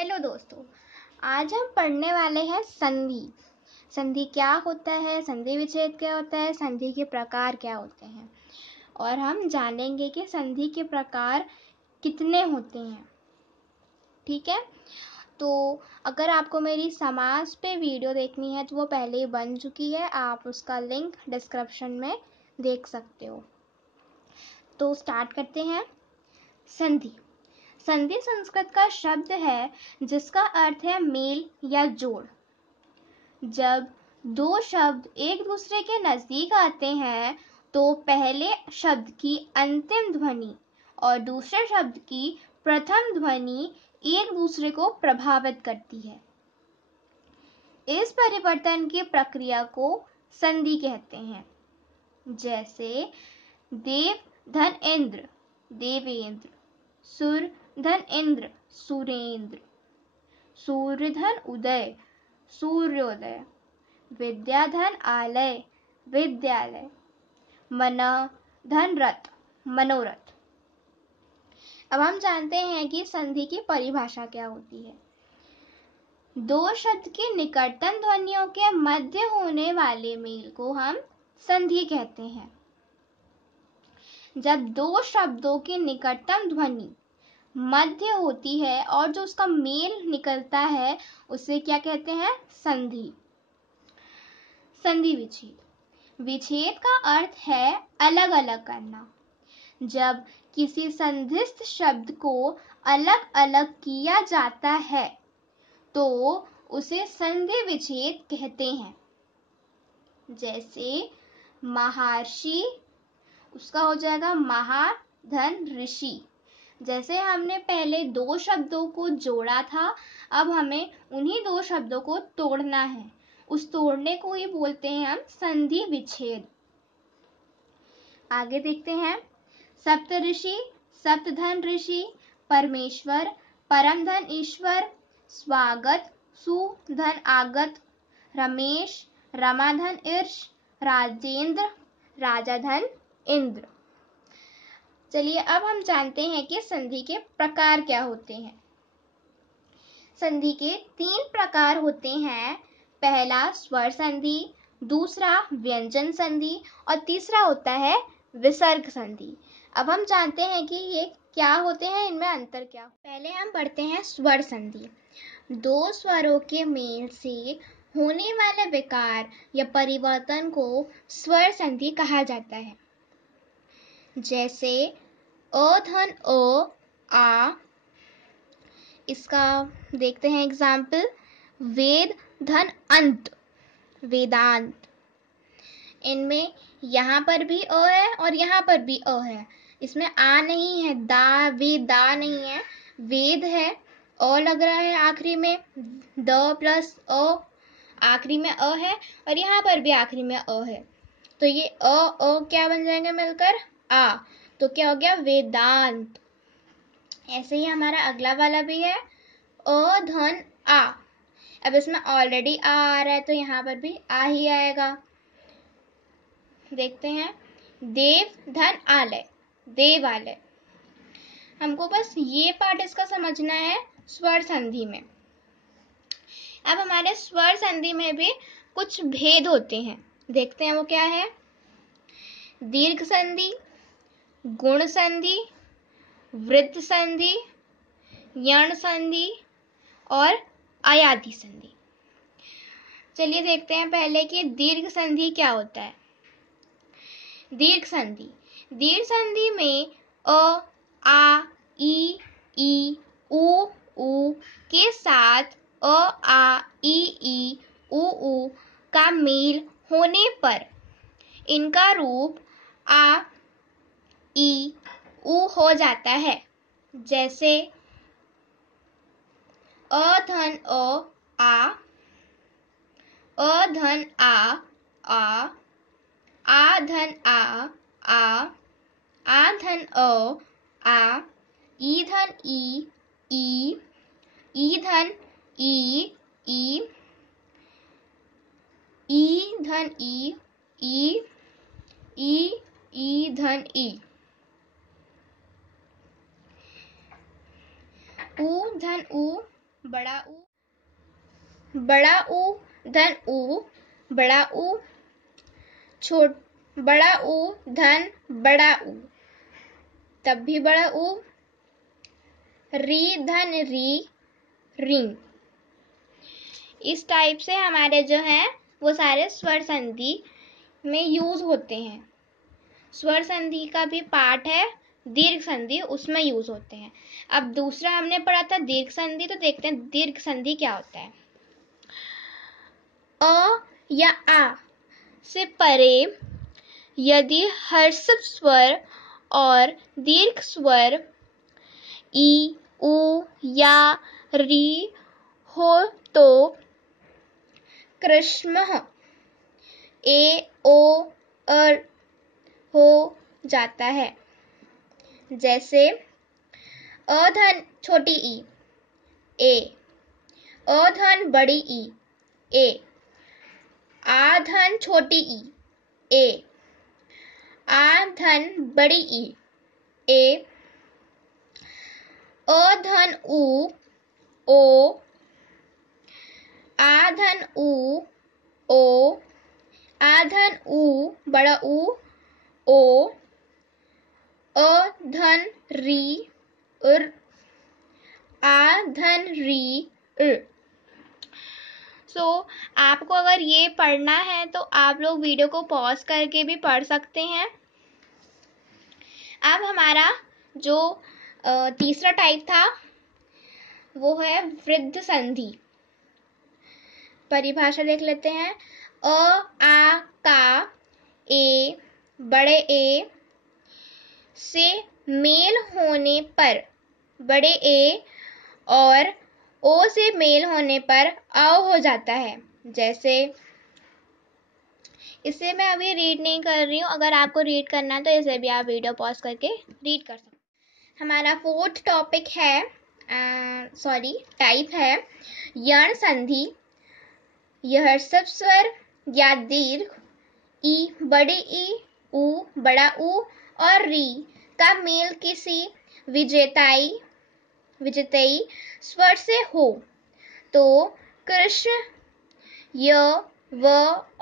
Hello दोस्तों, आज हम पढ़ने वाले हैं संधि। संधि क्या होता है, संधि विच्छेद क्या होता है, संधि के प्रकार क्या होते हैं और हम जानेंगे कि संधि के प्रकार कितने होते हैं। ठीक है, तो अगर आपको मेरी समास पे वीडियो देखनी है तो वो पहले ही बन चुकी है, आप उसका लिंक डिस्क्रिप्शन में देख सकते हो। तो स्टार्ट करते हैं। संधि संधि संस्कृत का शब्द है जिसका अर्थ है मेल या जोड़। जब दो शब्द एक दूसरे के नजदीक आते हैं तो पहले शब्द की अंतिम ध्वनि और दूसरे शब्द की प्रथम ध्वनि एक दूसरे को प्रभावित करती है। इस परिवर्तन की प्रक्रिया को संधि कहते हैं। जैसे देव धन इंद्र, देवेंद्र, सुर धन इंद्र, सुरेंद्र, सूर्य धन उदय, सूर्योदय, विद्या धन आलय, विद्यालय, मना धन रथ, मनोरथ। अब हम जानते हैं कि संधि की परिभाषा क्या होती है। दो शब्द की निकटतम ध्वनियों के मध्य होने वाले मेल को हम संधि कहते हैं। जब दो शब्दों की निकटतम ध्वनि मध्य होती है और जो उसका मेल निकलता है उसे क्या कहते हैं? संधि। संधि विच्छेद विच्छेद का अर्थ है अलग अलग करना। जब किसी संधिस्थ शब्द को अलग अलग किया जाता है तो उसे संधि विच्छेद कहते हैं। जैसे महर्षि, उसका हो जाएगा महा धन ऋषि। जैसे हमने पहले दो शब्दों को जोड़ा था, अब हमें उन्हीं दो शब्दों को तोड़ना है। उस तोड़ने को ही बोलते हैं हम संधि विच्छेद। आगे देखते हैं। सप्त ऋषि, सप्तधन ऋषि, परमेश्वर, परम धन ईश्वर, स्वागत, सुधन आगत, रमेश, रमाधन ईर्ष, राजेंद्र, राजा धन इंद्र। चलिए अब हम जानते हैं कि संधि के प्रकार क्या होते हैं। संधि के तीन प्रकार होते हैं। पहला स्वर संधि, दूसरा व्यंजन संधि और तीसरा होता है विसर्ग संधि। अब हम जानते हैं कि ये क्या होते हैं, इनमें अंतर क्या। पहले हम पढ़ते हैं स्वर संधि। दो स्वरों के मेल से होने वाले विकार या परिवर्तन को स्वर संधि कहा जाता है। जैसे अ धन अ, आ। इसका देखते हैं एग्जाम्पल। वेद धन अंत, वेदांत। इनमें यहाँ पर भी अ है और यहाँ पर भी अ है। इसमें आ नहीं है, दा वेदा नहीं है, वेद है। अ लग रहा है आखिरी में, द प्लस अ आखिरी में अ है और यहाँ पर भी आखिरी में अ है। तो ये अ क्या बन जाएंगे मिलकर? आ। तो क्या हो गया? वेदांत। ऐसे ही हमारा अगला वाला भी है अ धन आ। अब इसमें ऑलरेडी आ रहा है तो यहाँ पर भी आ ही आएगा। देखते हैं। देव धन आलय, देवालय। हमको बस ये पार्ट इसका समझना है स्वर संधि में। अब हमारे स्वर संधि में भी कुछ भेद होते हैं, देखते हैं वो क्या है। दीर्घ संधि, गुण संधि, वृत्त संधि, यण संधि और अयाधि संधि। चलिए देखते हैं पहले कि दीर्घ संधि क्या होता है। दीर्घ संधि में अ, आ, ई, उ के साथ अ, आ, ई, उ का मेल होने पर इनका रूप आ, ई, उ हो जाता है। जैसे अ धन आ, अ धन आ धन आ धन आ, ई धन ई धन ई धन ई धन ई, उ धन उ बड़ा ऊ, बड़ा ऊ धन ऊ, बड़ा ऊ, बड़ा ऊ धन बड़ा ऊ, तब भी बड़ा ऊ, री धन री, री। इस टाइप से हमारे जो हैं वो सारे स्वर संधि में यूज होते हैं। स्वर संधि का भी पार्ट है दीर्घ संधि, उसमें यूज होते हैं। अब दूसरा हमने पढ़ा था दीर्घ संधि, तो देखते हैं दीर्घ संधि क्या होता है। अ या आ से परे यदि हर्षित स्वर और दीर्घ स्वर ई, उ या री हो तो कृष्मः ए, ओ, अर हो जाता है। जैसे अ धन छोटी ई, ए, अ धन बड़ी ई, ए, आ धन छोटी ई, ए, आ धन बड़ी ई, ए, अ धन उ, ओ, आ धन उ, ओ, आ धन उ, बड़ा उ, ओ, अ धन री, उर, आ धन री, उर। आपको अगर ये पढ़ना है तो आप लोग वीडियो को पॉज करके भी पढ़ सकते हैं। अब हमारा जो तीसरा टाइप था वो है वृद्ध संधि। परिभाषा देख लेते हैं। अ, आ, का, ए, बड़े ए से मेल होने पर बड़े ए और ओ से मेल होने पर अ हो जाता है। जैसे इसे मैं अभी रीड नहीं कर रही हूँ, अगर आपको रीड करना है तो इसे भी आप वीडियो पॉज करके रीड कर सकते हैं। हमारा फोर्थ टॉपिक है टाइप है यण संधि। यह सब स्वर या दीर्घ ई, बड़ी ई, उ, बड़ा उ और री का मेल किसी विजेताई स्वर से हो तो कृष्ण, य, व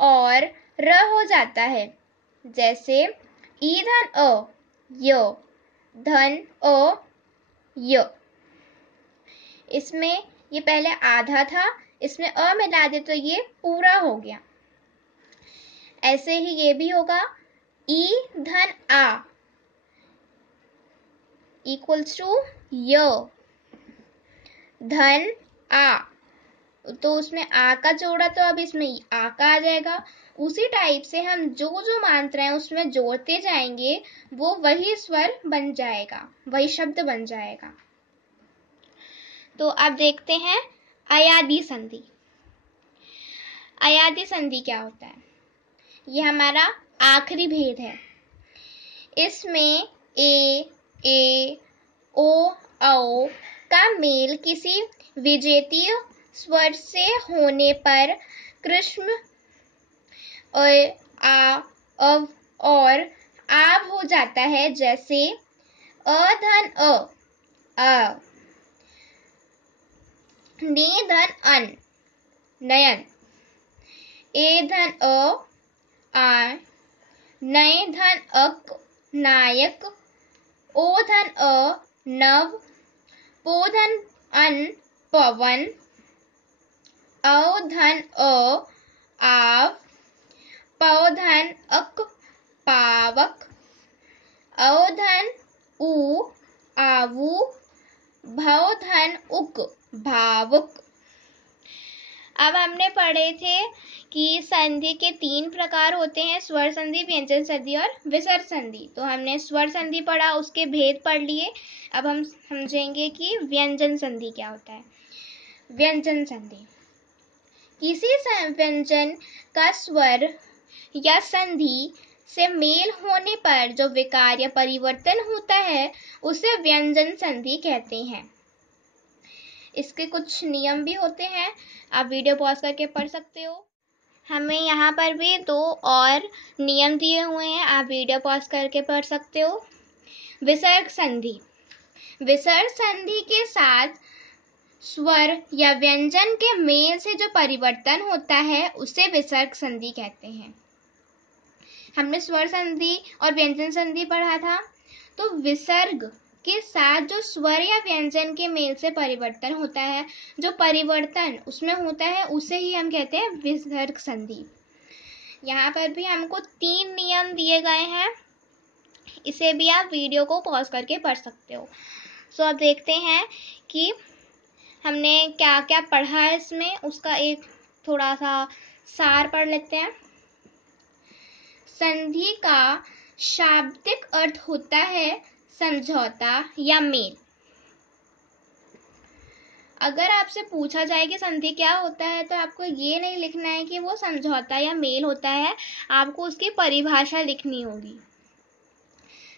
और र हो जाता है। जैसे ई धन अ, य धन अ, य। इसमें ये पहले आधा था, इसमें अ मिला दे तो ये पूरा हो गया। ऐसे ही ये भी होगा ई धन आ इक्वल्स टू य धन आ, तो उसमें आ का जोड़ा तो अब इसमें आ का आ जाएगा। उसी टाइप से हम जो जो मात्राएं उसमें जोड़ते जाएंगे वो वही स्वर बन जाएगा, वही शब्द बन जाएगा। तो अब देखते हैं अयादी संधि। अयादी संधि क्या होता है? ये हमारा आखिरी भेद है। इसमें ए, ओ, औ का मेल किसी विजेतीय स्वर से होने पर कृष्ण, आ, अव और आव हो जाता है। जैसे अ धन अ, ने धन अन, नयन, ए धन आ, नए धन अक, नायक, ओ धन नव, पो धन अन, पवन, औ धन आव, पौ धन अक, पावक, औ धन उ, आवु, भौ धन उक, भावुक। अब हमने पढ़े थे कि संधि के 3 प्रकार होते हैं, स्वर संधि, व्यंजन संधि और विसर्ग संधि। तो हमने स्वर संधि पढ़ा, उसके भेद पढ़ लिए। अब हम समझेंगे कि व्यंजन संधि क्या होता है। व्यंजन संधि किसी व्यंजन का स्वर या संधि से मेल होने पर जो विकार या परिवर्तन होता है उसे व्यंजन संधि कहते हैं। इसके कुछ नियम भी होते हैं, आप वीडियो पॉज करके पढ़ सकते हो। हमें यहाँ पर भी 2 और नियम दिए हुए हैं, आप वीडियो पॉज करके पढ़ सकते हो। विसर्ग संधि। विसर्ग संधि के साथ स्वर या व्यंजन के मेल से जो परिवर्तन होता है उसे विसर्ग संधि कहते हैं। हमने स्वर संधि और व्यंजन संधि पढ़ा था। तो विसर्ग के साथ जो स्वर या व्यंजन के मेल से परिवर्तन होता है, जो परिवर्तन उसमें होता है, उसे ही हम कहते हैं विसर्ग संधि। यहाँ पर भी हमको 3 नियम दिए गए हैं, इसे भी आप वीडियो को पॉज करके पढ़ सकते हो। सो अब देखते हैं कि हमने क्या क्या पढ़ा है इसमें, उसका एक थोड़ा सा सार पढ़ लेते हैं। संधि का शाब्दिक अर्थ होता है समझौता या मेल। अगर आपसे पूछा जाए कि संधि क्या होता है, तो आपको ये नहीं लिखना है कि वो समझौता या मेल होता है, आपको उसकी परिभाषा लिखनी होगी।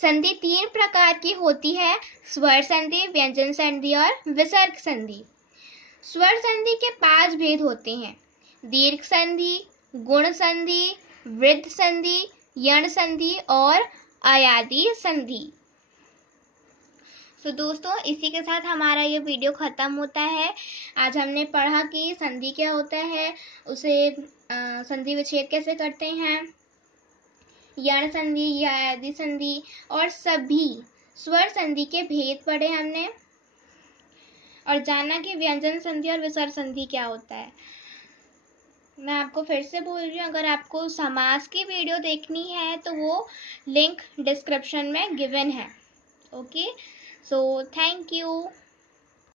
संधि 3 प्रकार की होती है, स्वर संधि, व्यंजन संधि और विसर्ग संधि। स्वर संधि के 5 भेद होते हैं, दीर्घ संधि, गुण संधि, वृद्ध संधि, यण संधि और अयादी संधि। तो दोस्तों, इसी के साथ हमारा ये वीडियो खत्म होता है। आज हमने पढ़ा कि संधि क्या होता है, उसे संधि विच्छेद कैसे करते हैं, यण संधि या अयादी संधि और सभी स्वर संधि के भेद पढ़े हमने, और जाना कि व्यंजन संधि और विसर्ग संधि क्या होता है। मैं आपको फिर से बोल रही हूँ, अगर आपको समास की वीडियो देखनी है तो वो लिंक डिस्क्रिप्शन में गिवन है। Okay, so thank you.